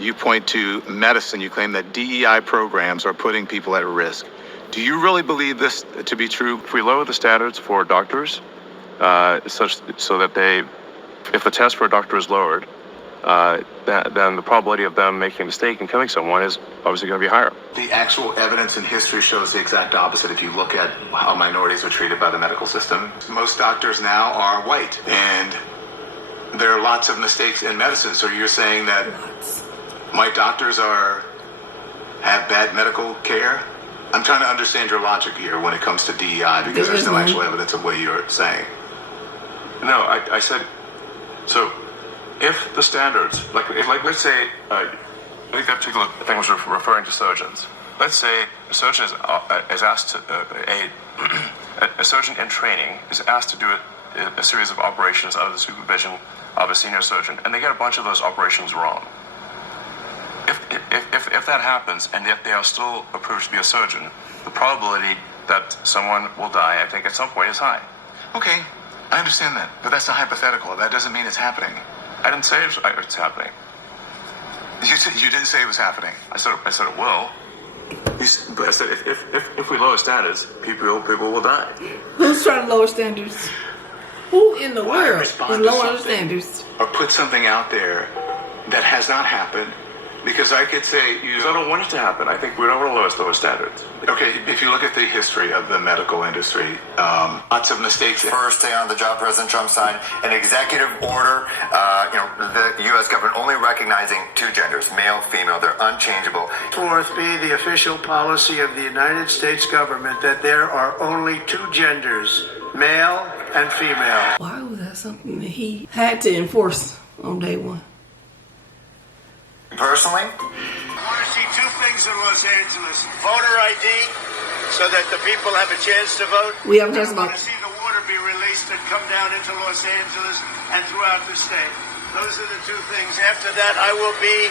you point to medicine. You claim that DEI programs are putting people at risk. Do you really believe this to be true? If we lower the standards for doctors, such so that if the test for a doctor is lowered, then the probability of them making a mistake and killing someone is obviously going to be higher. The actual evidence in history shows the exact opposite. If you look at how minorities are treated by the medical system, most doctors now are white, and there are lots of mistakes in medicine. So you're saying that white doctors have bad medical care? I'm trying to understand your logic here when it comes to DEI, because there's no actual evidence of what you're saying. No, I said, so if the standards, like let's say, I think that particular thing was referring to surgeons. Let's say a surgeon is asked to, a surgeon in training is asked to do a series of operations under the supervision of a senior surgeon, and they get a bunch of those operations wrong. If that happens, and yet they are still approved to be a surgeon, the probability that someone will die, I think, at some point is high. Okay, I understand that, but that's a hypothetical. That doesn't mean it's happening. I didn't say it's happening. You didn't say it was happening. I said it will. But I said if we lower standards, people will die. Who's trying to lower standards? Who in the world is lowering standards? Or put something out there that has not happened. Because I could say, I don't want it to happen. I think we don't want to lower standards. Okay, if you look at the history of the medical industry, lots of mistakes. First day on the job, President Trump signed an executive order. The U.S. government only recognizing two genders, male, female. They're unchangeable. Fourth, be the official policy of the United States government that there are only two genders, male and female. Why was that something that he had to enforce on day one? Personally, I want to see two things in Los Angeles: voter ID, so that the people have a chance to vote. We haven't talked about. I want to see the water be released and come down into Los Angeles and throughout the state. Those are the two things. After that, I will be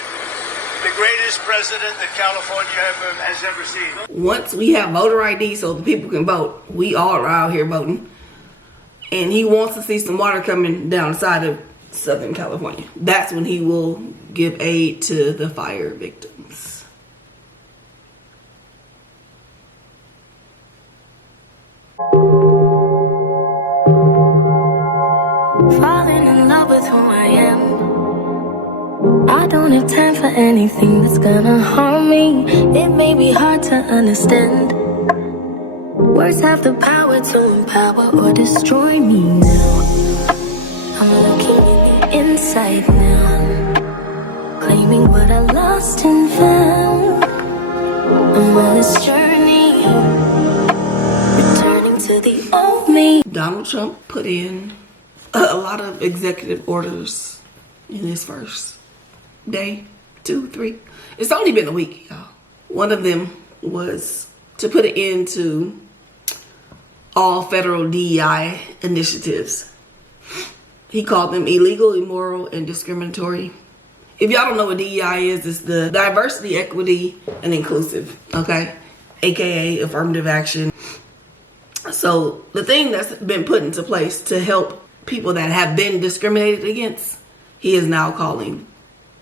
the greatest president that California has ever seen. Once we have voter ID so the people can vote, we all are out here voting. And he wants to see some water coming down the side of Southern California. That's when he will give aid to the fire victims. Falling in love with who I am. I don't have time for anything that's gonna harm me. It may be hard to understand. Words have the power to empower or destroy me now. I'm looking in the inside now, claiming what I lost and found. I'm on this journey, returning to the old me. Donald Trump put in a lot of executive orders in his first day, 2, 3. It's only been a week, y'all. One of them was to put an end to all federal DEI initiatives. He called them illegal, immoral, and discriminatory. If y'all don't know what DEI is, it's the diversity, equity, and inclusive, okay? AKA affirmative action. So the thing that's been put into place to help people that have been discriminated against, he is now calling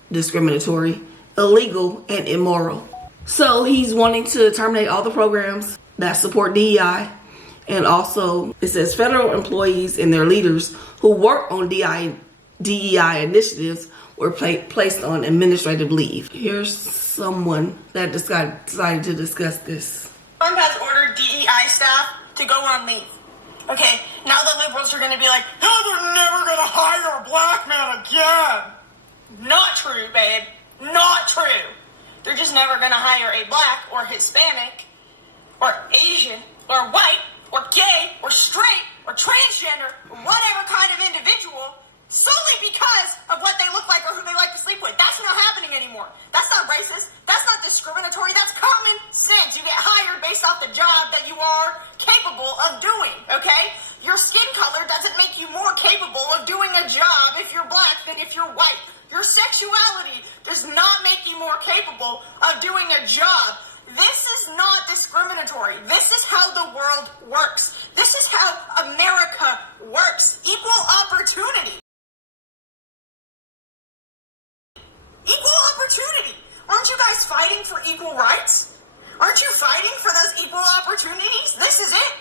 discriminatory, illegal, and immoral. So he's wanting to terminate all the programs that support DEI. And also, it says federal employees and their leaders who work on DEI initiatives were placed on administrative leave. Here's someone that decided to discuss this. Trump has ordered DEI staff to go on leave. Okay, now the liberals are going to be like, oh, they're never going to hire a black man again. Not true, babe. Not true. They're just never going to hire a black or Hispanic or Asian or white or gay, or straight, or transgender, or whatever kind of individual, solely because of what they look like or who they like to sleep with. That's not happening anymore. That's not racist. That's not discriminatory. That's common sense. You get hired based off the job that you are capable of doing, okay? Your skin color doesn't make you more capable of doing a job if you're black than if you're white. Your sexuality does not make you more capable of doing a job. This is not discriminatory. This is how the world works. This is how America works. Equal opportunity. Equal opportunity. Aren't you guys fighting for equal rights? Aren't you fighting for those equal opportunities? This is it.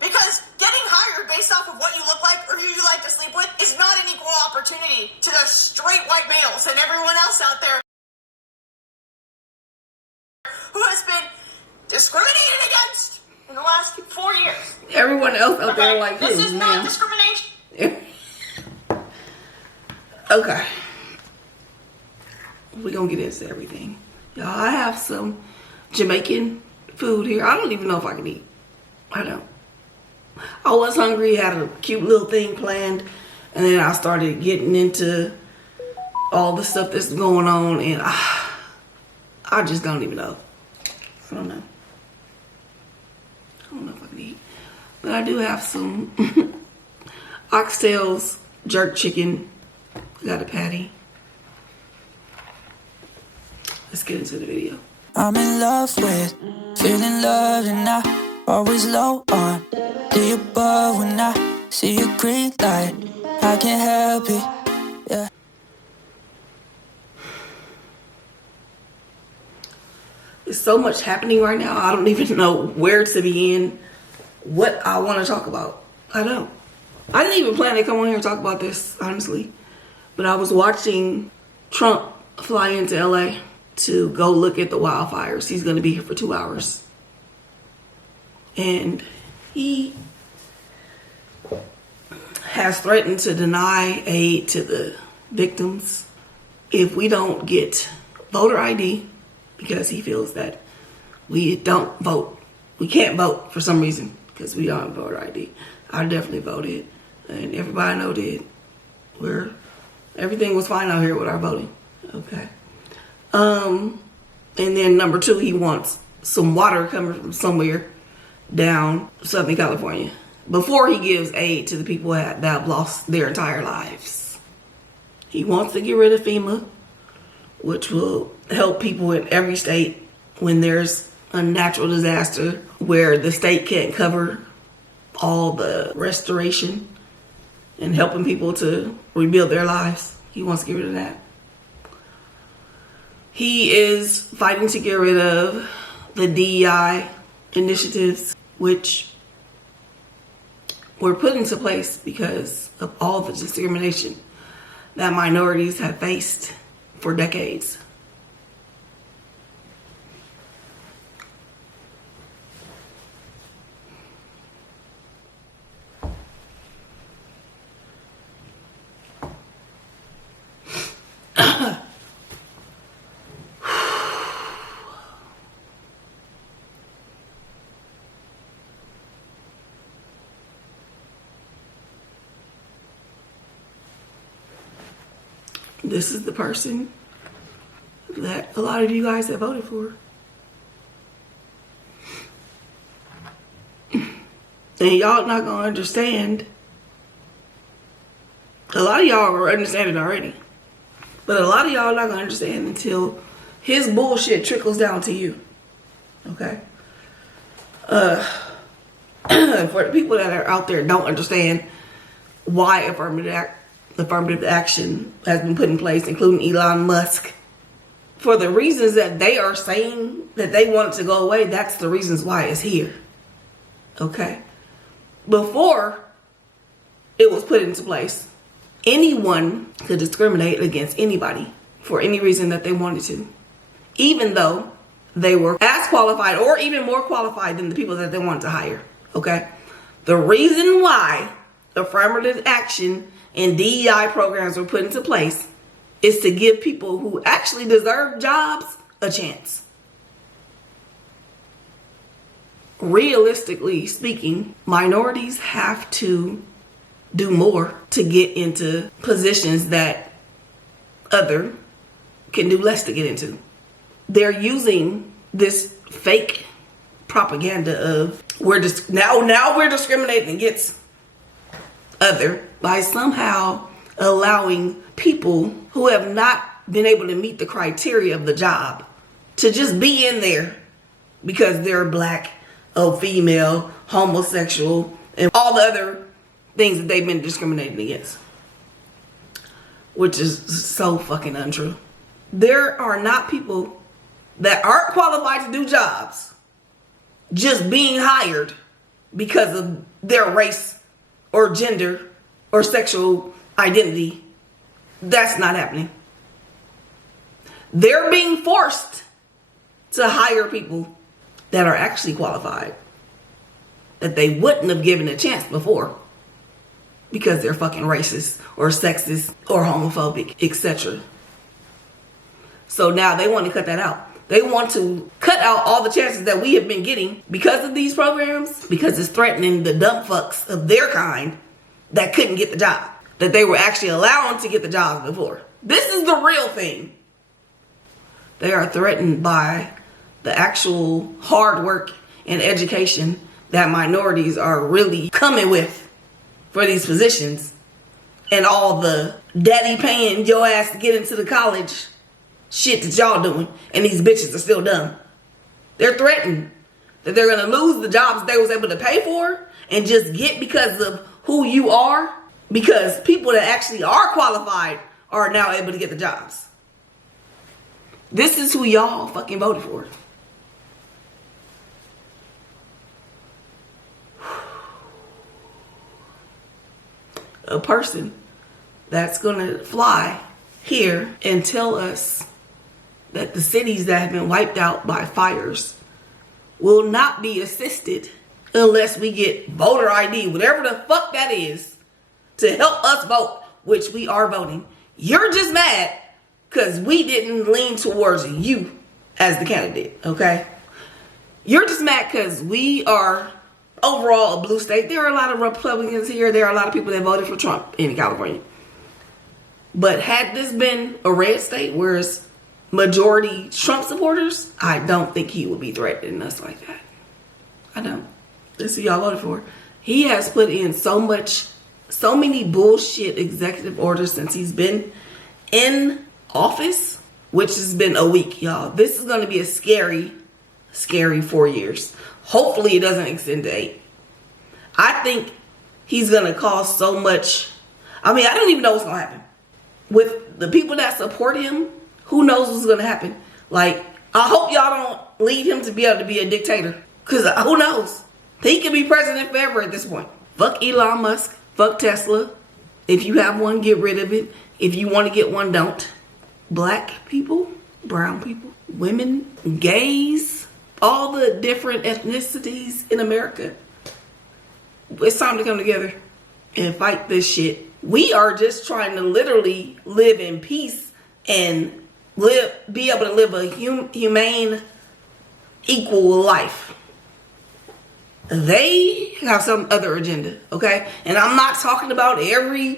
Because getting hired based off of what you look like or who you like to sleep with is not an equal opportunity to those straight white males and everyone else out there who has been discriminated against in the last 4 years. Everyone else out there like this him, is not discrimination. Okay. We're gonna get into everything. Y'all, I have some Jamaican food here. I don't even know if I can eat. I don't. I was hungry, had a cute little thing planned, and then I started getting into all the stuff that's going on, and I just don't even know. I don't know. I don't know if I can eat. But I do have some oxtails, jerk chicken. Got a patty. Let's get into the video. I'm in love with feeling love and I always low on the above when I see a green light. I can't help it. Yeah. There's so much happening right now. I don't even know where to begin, what I want to talk about. I don't. I didn't even plan to come on here and talk about this, honestly. But I was watching Trump fly into LA to go look at the wildfires. He's going to be here for 2 hours. And he has threatened to deny aid to the victims if we don't get voter ID, because he feels that we don't vote. We can't vote for some reason because we don't have voter ID. I definitely voted, and everybody I know did. Everything was fine out here with our voting. Okay. And then number 2, he wants some water coming from somewhere down Southern California before he gives aid to the people that have lost their entire lives. He wants to get rid of FEMA, which will help people in every state when there's a natural disaster where the state can't cover all the restoration and helping people to rebuild their lives. He wants to get rid of that. He is fighting to get rid of the DEI initiatives, which were put into place because of all the discrimination that minorities have faced for decades. This is the person that a lot of you guys have voted for. And y'all not gonna understand. A lot of y'all are understanding already. But a lot of y'all not gonna understand until his bullshit trickles down to you. Okay? For the people that are out there don't understand why affirmative action has been put in place, including Elon Musk, for the reasons that they are saying that they want it to go away. That's the reasons why it's here. Okay? Before it was put into place, anyone could discriminate against anybody for any reason that they wanted to, even though they were as qualified or even more qualified than the people that they wanted to hire. Okay? The reason why affirmative action and DEI programs were put into place is to give people who actually deserve jobs a chance. Realistically speaking, minorities have to do more to get into positions that other can do less to get into. They're using this fake propaganda of now we're discriminating against other by somehow allowing people who have not been able to meet the criteria of the job to just be in there because they're black, or female, homosexual, and all the other things that they've been discriminated against, which is so fucking untrue. There are not people that aren't qualified to do jobs just being hired because of their race or gender or sexual identity. That's not happening. They're being forced to hire people that are actually qualified, that they wouldn't have given a chance before because they're fucking racist or sexist or homophobic, etc. So now they want to cut that out. They want to cut out all the chances that we have been getting because of these programs, because it's threatening the dumb fucks of their kind that couldn't get the job, that they were actually allowing to get the jobs before. This is the real thing. They are threatened by the actual hard work and education that minorities are really coming with for these positions, and all the daddy paying your ass to get into the college shit that y'all doing, and these bitches are still dumb. They're threatened that they're gonna lose the jobs they was able to pay for and just get because of who you are, because people that actually are qualified are now able to get the jobs. This is who y'all fucking voted for. A person that's gonna fly here and tell us that the cities that have been wiped out by fires will not be assisted unless we get voter ID, whatever the fuck that is, to help us vote, which we are voting. You're just mad because we didn't lean towards you as the candidate, okay? You're just mad because we are overall a blue state. There are a lot of Republicans here. There are a lot of people that voted for Trump in California. But had this been a red state where it's majority Trump supporters, I don't think he would be threatening us like that. I don't. This is who y'all voted for. He has put in so many bullshit executive orders since he's been in office, which has been a week, y'all. This is going to be a scary 4 years. Hopefully it doesn't extend to 8. I think he's going to cause so much. I mean, I don't even know what's going to happen. With the people that support him, who knows what's going to happen? Like, I hope y'all don't lead him to be able to be a dictator. Because who knows? He could be president forever at this point. Fuck Elon Musk. Fuck Tesla. If you have one, get rid of it. If you want to get one, don't. Black people, brown people, women, gays, all the different ethnicities in America. It's time to come together and fight this shit. We are just trying to literally live in peace and be able to live a humane, equal life. They have some other agenda, okay? And I'm not talking about every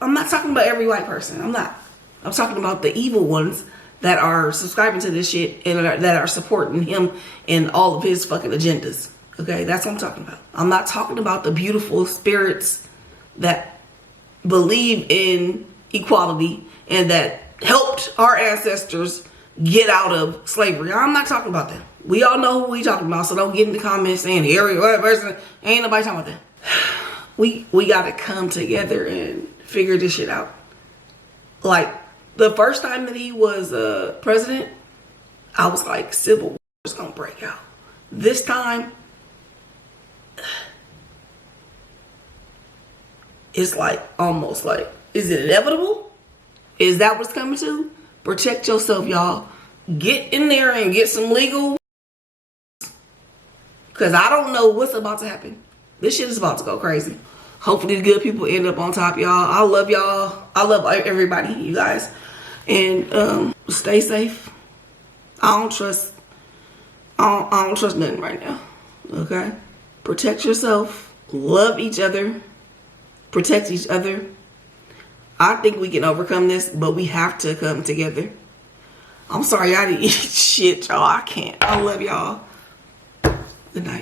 white person. I'm not. I'm talking about the evil ones that are subscribing to this shit and that are supporting him and all of his fucking agendas. Okay, that's what I'm talking about. I'm not talking about the beautiful spirits that believe in equality and that helped our ancestors get out of slavery. I'm not talking about them. We all know who we talking about, so don't get in the comments saying every other person. Ain't nobody talking about that. We gotta come together and figure this shit out. Like, the first time that he was president, I was like, civil war is gonna break out. This time, it's like, almost like, is it inevitable? Is that what's coming to? Protect yourself, y'all. Get in there and get some legal. Because I don't know what's about to happen. This shit is about to go crazy. Hopefully the good people end up on top, y'all. I love y'all. I love everybody, you guys. And stay safe. I don't trust nothing right now. Okay? Protect yourself. Love each other. Protect each other. I think we can overcome this, but we have to come together. I'm sorry I didn't eat shit, y'all. I can't. I love y'all. Good night.